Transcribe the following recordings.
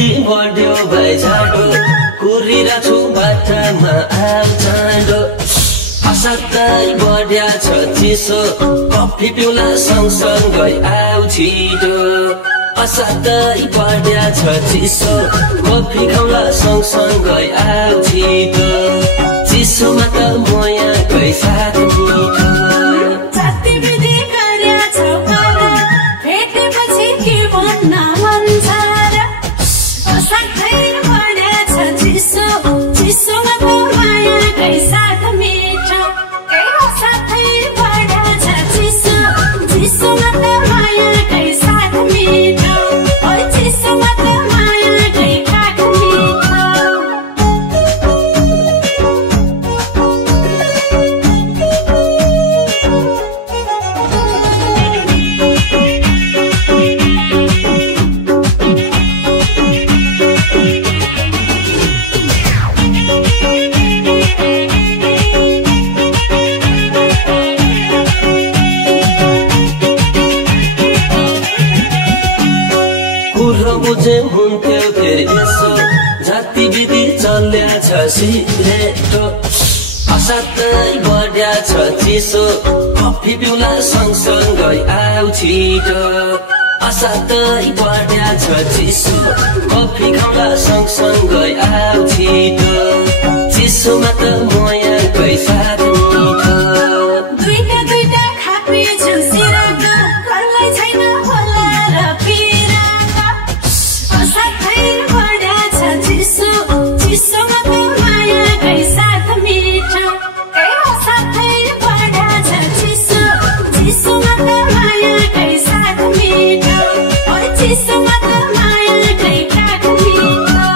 विधि बढ्यो भाइ झाडो कुरिरहेछु बाटामा आऊ चाँडो असाध्यै बढ्या छ चिसो कफी पिउला सँगसँगै आऊ छिटो असाध्यै बढ्या छ चिसो कफी खाउला सँगसँगै आऊ छिटो चिसोमा त म यहाँकै साथ मिठो बुझे हुन्थ्यो फेरि यसो जाति विधि चल्या छ सिरेटो असाध्यै बढ्या छ चिसो कफी पिउला सँगसँगै आऊ छिटो असाध्यै बढ्या छ चिसो कफी खाउला सँगसँगै आऊ छिटो चिसोमा त म यहाँकै साथ मिठो दुईटा खापी झुसिरहेको कसलाई छैन होला र पिराको असाध्यै बढ्या छ चिसो चिसोमा त मायाकै साथ मिठो असाध्यै बढ्या छ चिसो चिसोमा त मायाकै साथ मिठो चिसोमा त मायाकै काख मिठो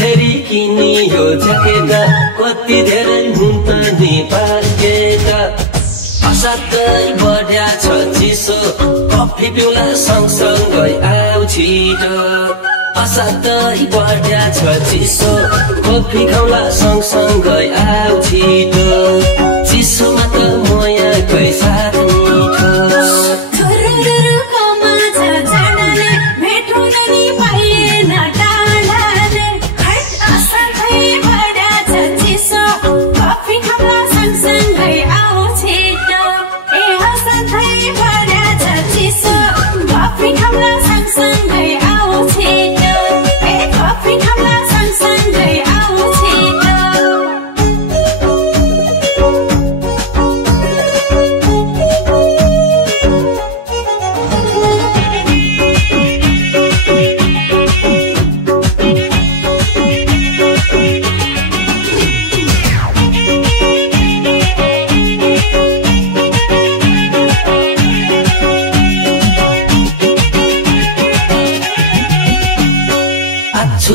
फेरि किनियो ज्याकेट कति धेरै हुन् त नि पाकेका असाध्यै बढ्या छ चिसो कफी पिउला सँगसँगै आऊ छिटो असाध्यै बढ्या छ चिसो कफी खाउला सँगसँगै आऊ छिटो चिसोमा त म यहाँकै साथ मिठो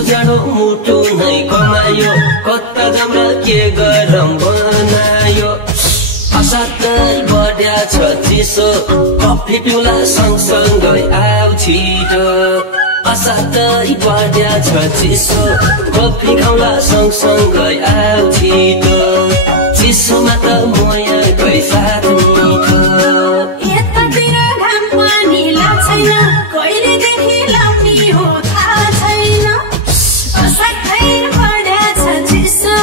जाडो मुटु नै कमायो कता जम्रा के गरम बनायो असाध्यै बढ्या छ चिसो कफी पिउला सँगसँगै आऊ छिटो असाध्यै बढ्या छ चिसो कफी खाउला सँगसँगै आऊ छिटो चिसोमा त म यहाँकै साथ मिठो यतातिर घाम पनि लाग्छैन कहिलेदेखि लाउने हो थाहा छैन असाध्यै बढ्या छ चिसो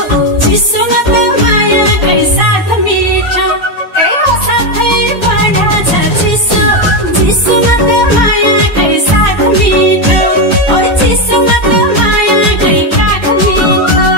चिसोमा त मायाकै साथ मिठो असाध्यै बढ्या छ चिसो चिसोमा त मायाकै साथ मिठो चिसोमा त मायाकै काख मिठो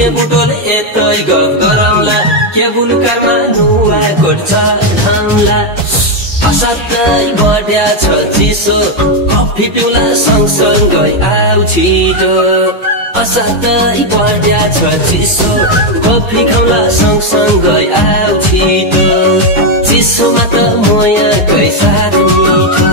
के बुटोले यतै गफ गरौँला के बुलकारमा नुवाकोट चढाउला असाध्यै बढ्या छ चिसो कफी पिउला सँगसँगै आऊ छिटो असाध्यै बढ्या छ चिसो कफी खाउला सँगसँगै आऊ छिटो चिसोमा त मोयाकै साथ मिठो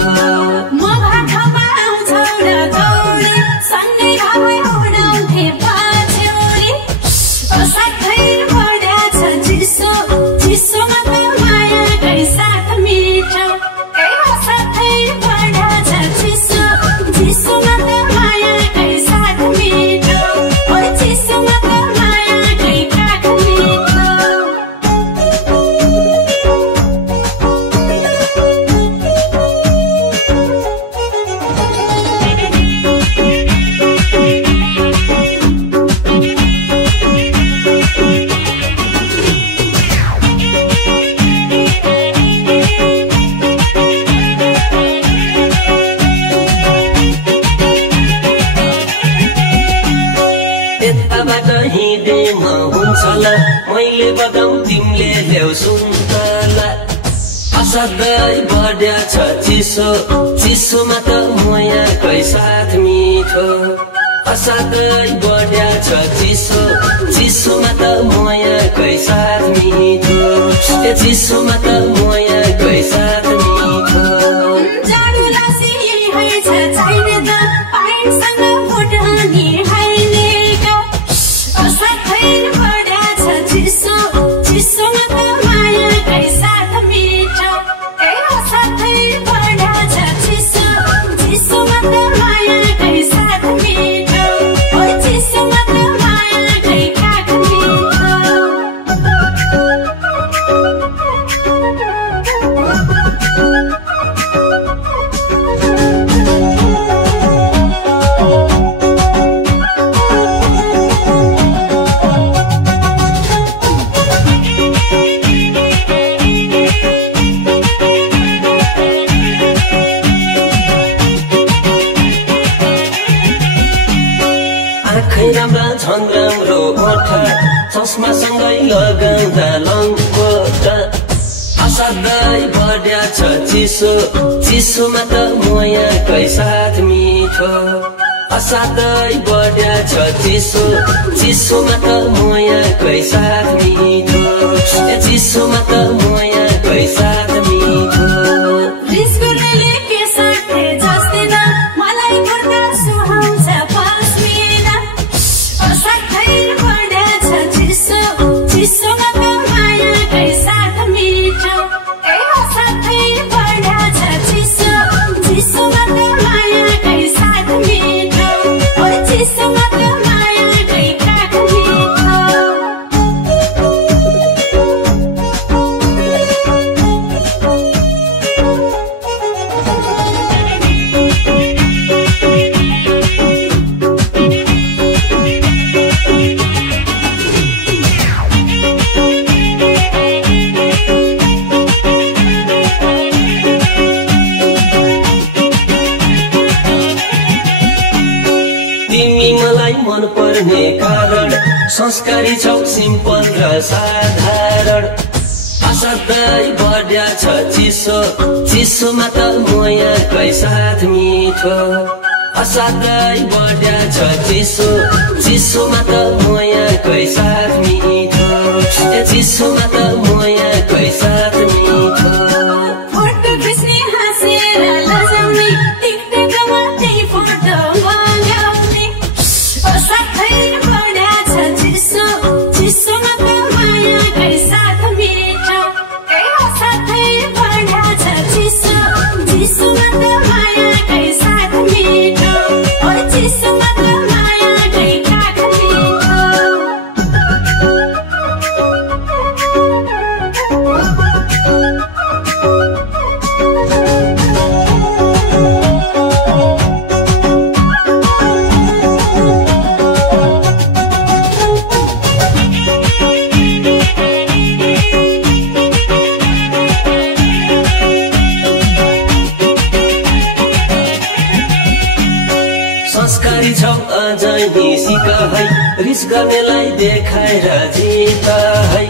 मैले बदाम तिमीले ल्याउ सुन्तला असाध्यै बढ्या छ चिसो चिसोमा त मोयाकै साथ मिठो असाध्यै बढ्या छ चिसो चिसोमा त मोयाकै साथ मिठो चिसोमा त मोयाकै साथ मिठो चस्मासँगै लगाउँदा लङ्कोट असाध्यै बढ्या छ चिसो चिसोमा त मोयाकै साथ मिठो असाध्यै बढ्या छ चिसो चिसोमा त मोयाकै साथ मिठो चिसोमा त मोयाकै साथ मिठो कारण संस्कारी छौ सिम्पल र साधारण असाध्यै बढ्या छ चिसो चिसोमा त मोयाकै साथ मिठो असाध्यै बढ्या छ चिसो चिसोमा त मोयाकै साथ मिठो चिसोमा त मोयाकै साथ मिठो रिस गर्नेलाई देखाएर जित है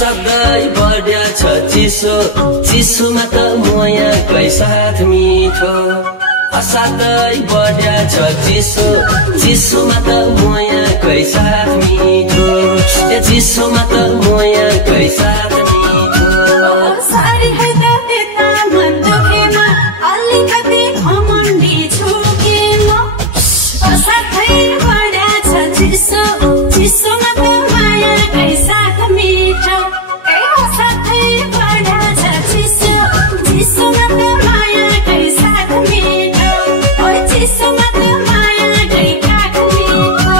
असाध्यै बढ्या छ चिसो चिसोमा त मायाकै साथ मिठो असाध्यै बढ्या छ चिसो चिसोमा त मायाकै साथ मिठो चिसोमा त मायाकै साथ मिठो सारी है त त्यता मन दुखेमा अलिकति घमण्डी छु के म असाध्यै बढ्या छ चिसो चिसोमा त मायाकै साथ मिठो असाध्यै बढ्या छ चिसो चिसोमा त मायाकै साथ मिठो चिसोमा त मायाकै काख मिठो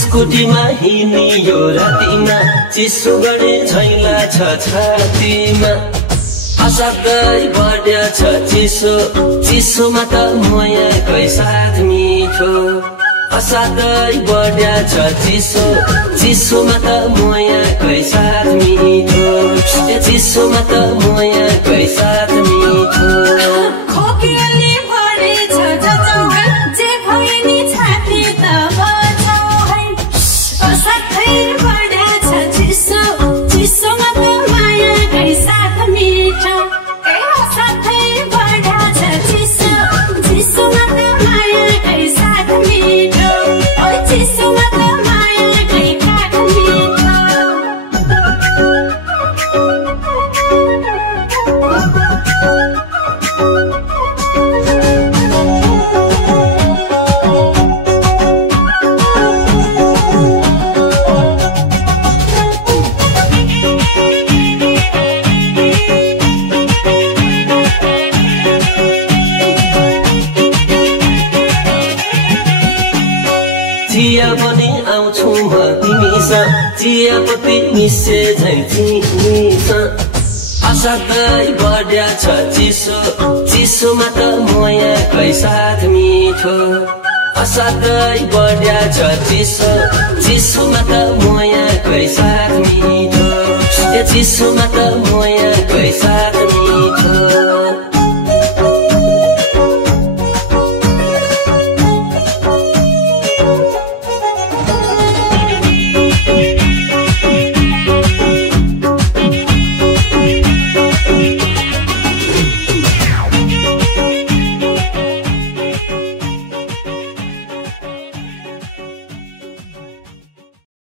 स्कुटीमा हिँडियो रातिमा चिसो गर्ने छैला छ छातीमा असाध्यै बढ्या छ चिसो चिसोमा त मायाकै साथ मिठो असाध्यै बढ्या छ चिसो चिसोमा त मायाकै साथ मिठो चिसोमा त मायाकै साथ मिठो खोकीले बढेछ जचङ्गल जे भए नि छाती त बचाउ है असाध्यै बढ्या छ चिसो चिसोमा त मायाकै साथ मिठो असाध्यै बढ्या छ चिसो चिसोमा त मायाकै साथ मिठो चिसोमा त मायाकै काख मिठो चिया पनि आउँछु म तिमीसँग चियापत्ती मिसे झै चिनीसँग असाध्यै बढ्या छ चिसो चिसोमा त मायाकै साथ मिठो असाध्यै बढ्या छ चिसो चिसोमा त मायाकै साथ मिठो चिसोमा त माया